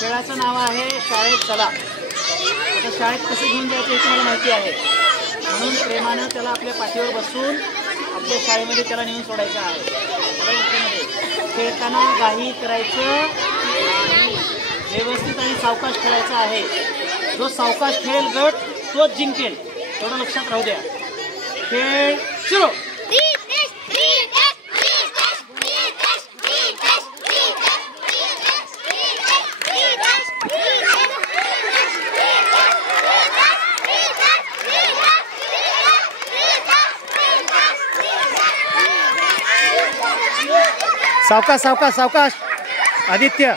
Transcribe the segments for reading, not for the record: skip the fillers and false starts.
खेळाचं नाव आहे शाळेत चला। आता शाळेत कसं घेऊन जायचं हे तुम्हाला माहिती आहे, म्हणून प्रेमानं त्याला आपल्या पाठीवर बसून आपल्या शाळेमध्ये त्याला नेऊन सोडायचं आहे। खेळताना घाई करायचं नाही, व्यवस्थित आणि सावकाश खेळायचं आहे। जो सावकाश खेळेल गट तोच जिंकेल, एवढं लक्षात राहू द्या। खेळ सुरू। सावकाश सावकाश सावकाश आदित्य।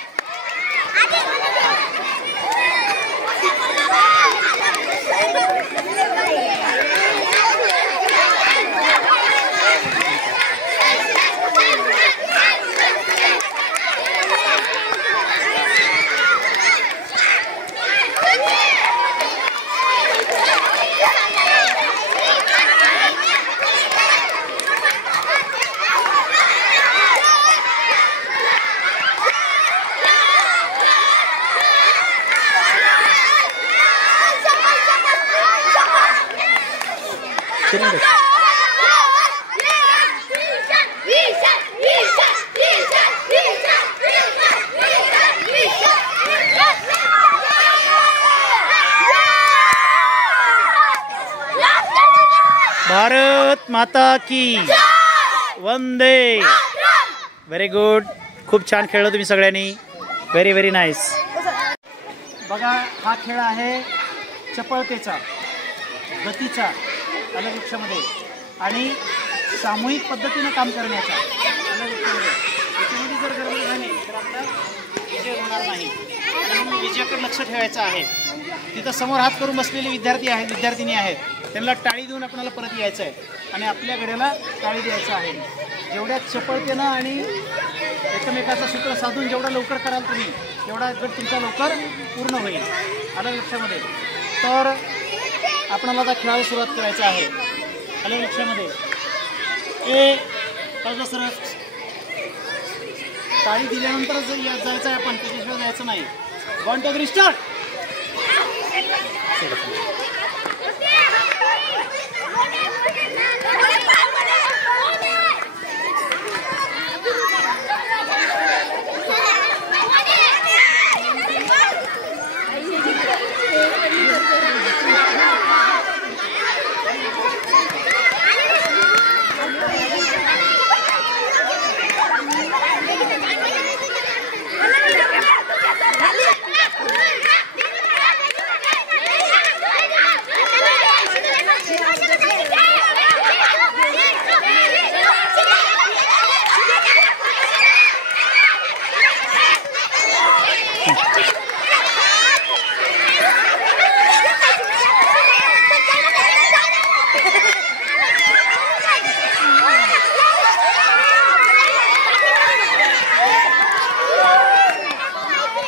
भारत माता की वंदे। व्हेरी गुड, खूप छान खेळलो तुम्ही सगळ्यांनी, व्हेरी व्हेरी नाईस। बघा हा खेळ आहे चपळतेचा, गतीचा, अलग वृक्षामध्ये आणि सामूहिक पद्धतीने काम करण्याचा अलग वृक्षामध्ये। त्याच्यामध्ये जर गडबड झाली तर आपला विजय होणार नाही, म्हणून विजयाकडे लक्ष ठेवायचं आहे। तिथं समोर हात करून बसलेले विद्यार्थी आहेत, विद्यार्थिनी आहेत, त्यांना टाळी देऊन आपल्याला परत यायचं आहे आणि आपल्या गड्याला टाळी द्यायचं आहे। जेवढ्या चपळतेनं आणि एकमेकाचं सूत्र साधून जेवढा लवकर कराल तुम्ही तेवढा गट तुमचा लवकर पूर्ण होईल, अलग लक्षामध्ये। तर आपल्याला आता खेळायला सुरुवात करायचं आहे, अलग लक्षामध्ये। सर टाळी दिल्यानंतरच जायचं आहे आपण, त्याच्याशिवाय जायचं नाही। 1 2 3 स्टार्ट।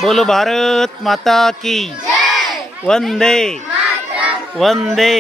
बोलो भारत माता की वंदे वंदे।